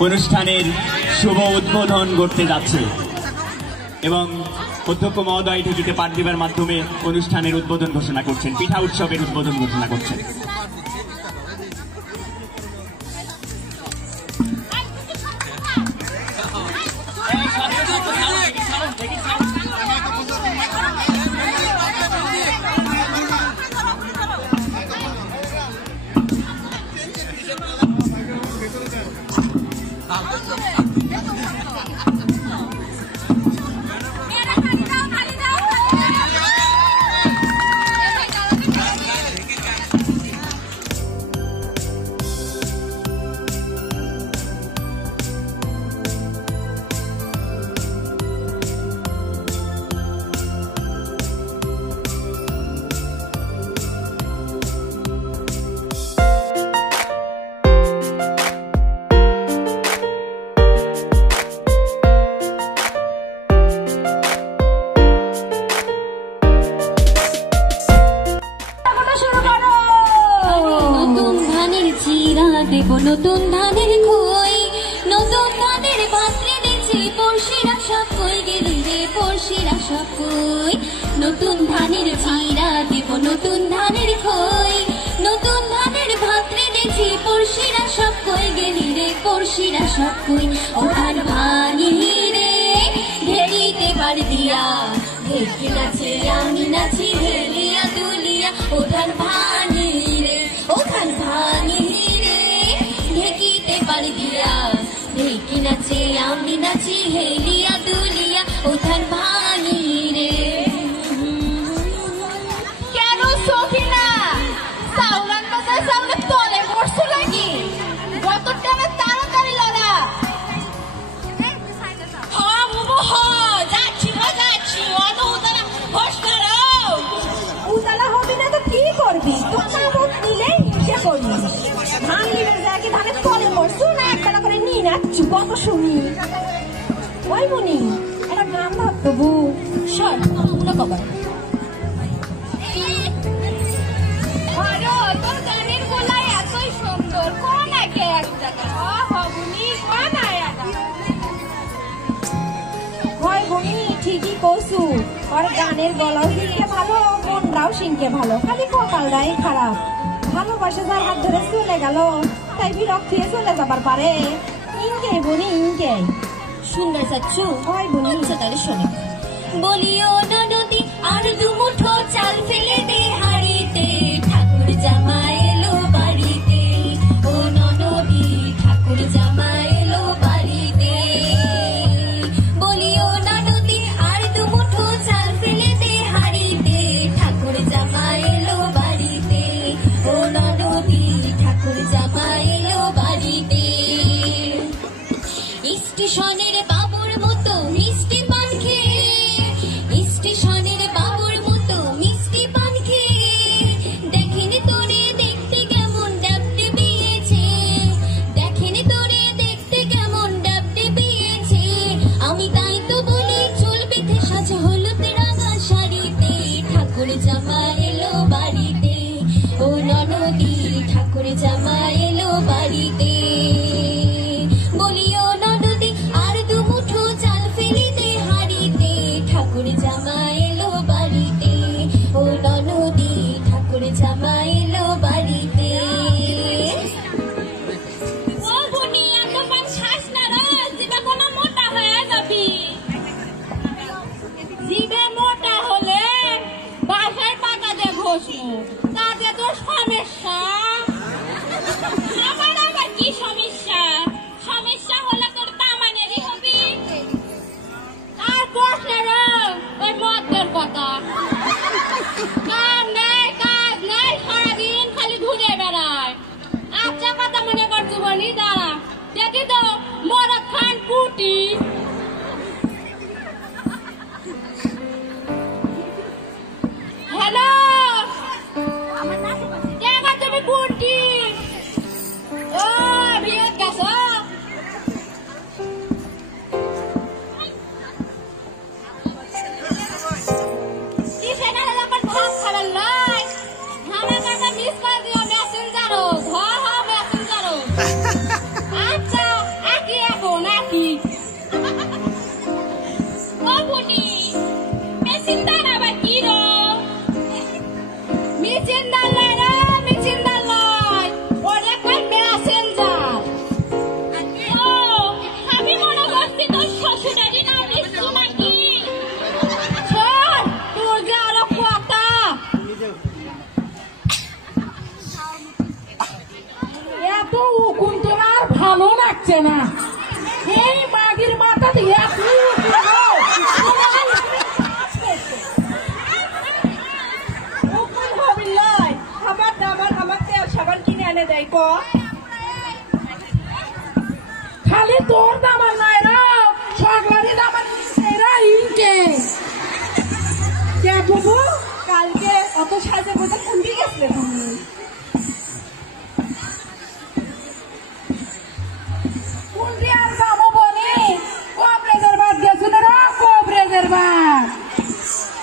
অনুষ্ঠানের শুভ উদ্বোধন করতে যাচ্ছে এবং অধ্যক্ষ মহোদয় ঢেকিতে পাঠ দেবার মাধ্যমে অনুষ্ঠানের উদ্বোধন ঘোষণা করছেন, পিঠা উৎসবের উদ্বোধন ঘোষণা করছেন। নতুন ধানের খই, নতুন ধানের পাত্রে দিচ্ছি পড়শিরা সব কই গেলি রে পড়শিরা সব কই। নতুন ধানের চিরা দেব নতুন ধানের খই, নতুন ধানের পাত্রে দিচ্ছি পড়শিরা সব কই গেলি রে পড়শিরা সব কই। ওখান ভাঙি রে ঘেরিতে বার দিয়া, ঘেরকে নাচে আমি নাচি হেলিয়া দুলিয়া। ওখান ভাঙি রে ওখান ভাঙি ঢেকি নাচে আমি নাচি হেলিয়া দুলিয়া। ওঠান ভাঙি রে কেন সখিনা সাউলান বাজার সামনে তলে পড়ছো নাকি? কত টাকা তাড়াতাড়ি লড়া। যাচ্ছি অত উতালা হোস করো। উতালা হবি না তো কি করবি? তোমার মুখ নিলেই সে করবি। ধান নিবেন যাকে ধানের তলে পড়ছো না একটা করে নিয়ে নাচ্ছি কত শুনি। ওই মনি একটা গান ভাব তবু সব না কবার। তোর গানের গলায় এতই সুন্দর কোন একে এক জায়গা হবনি কোন হয় বনি ঠিকই কৌসু। আর গানের গলাও শিখতে ভালো মনটাও শিখতে ভালো, খালি কপালটাই খারাপ। ভালোবাসে যার হাত ধরে চলে গেল তাই বিরক্ত হয়ে চলে যাবার পারে। ইনকে বনি ইনকে সুন্দর চাচ্ছু হয় বনি। আচ্ছা তাহলে শোনে বলিও না নদী আর দুমুঠো চাল ফেলে দে হাড়িতে, ঠাকুর জামা এলো বাড়িতে। ও নদী ঠাকুর জামা এলো বাড়িতে। বলিও না নদী আর দুমুঠো চাল ফেলে দে হাড়িতে, ঠাকুর জামা এলো বাড়িতে। ও নদী ঠাকুর জামা এলো বাড়িতে। স্টেশনের বাবুর মতো মিষ্টি পান খেয়ে, স্টেশনের বাবুর মতো মিষ্টি পান খেয়ে, দেখেনি তোরে দেখতে কেমন ডাবটে বিয়েছে, দেখেনি তোরে দেখতে কেমন ডাবটে বিয়েছে। আমি তাই তো বলি চুল বেঁধে সাজা হলুদ রাঙা শাড়িতে, ঠাকুর জামা এলো বাড়িতে। ও নদী ঠাকুর জামা এলো বাড়িতে। বলিও না নদী আর হচ্ছে না এই মাগির মাথা দিয়ে খালি তোর দামান নাই রা সকলারই দামান এরা ইনকে কে বুবু কালকে অত সাজে বোঝা কুন্ডি গেছিলে তুমি কুন্ডি আর যাবো বনি কবরেজের বাদ গেছিল রা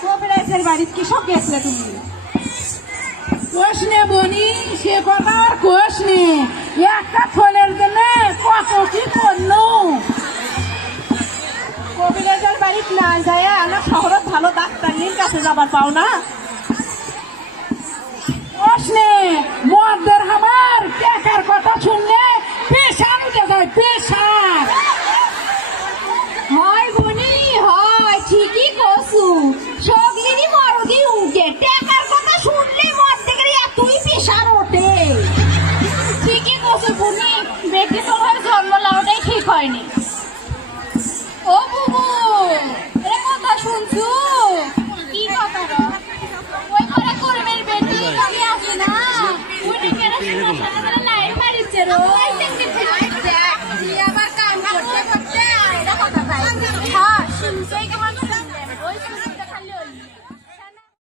কবরেজের বাড়িত কি সব গেছিলে তুমি কোষ নে বনি সে কথা আর কোষ নে একটা ছোলের জন্য কত কি করলো কবিরাজের বাড়িত না যায় আমার শহরত ভালো ডাক্তার নির কাছে যাবার পাও না কোষ নে মদের আমার টাকার কথা শুনলে পেশার উঠে যায় পেশার হয় বনি হয় ঠিকই কসু সগলিনি মরদি উনকে টাকার কথা শুনলে মদ থেকে এতই পেশার ওঠে ঠিকই কসু বনি বেটি তোমার জন্ম লাউটাই ঠিক হয়নি ও বুবু এ কথা শুনছু কি কথা ওই ঘরে কর্মের বেটি কবি আছে না উনি কেন সারা লাইন মারিছে রো আবার কাম করতে করতে এটা কথা ভাই হ্যাঁ শুনছই কেমন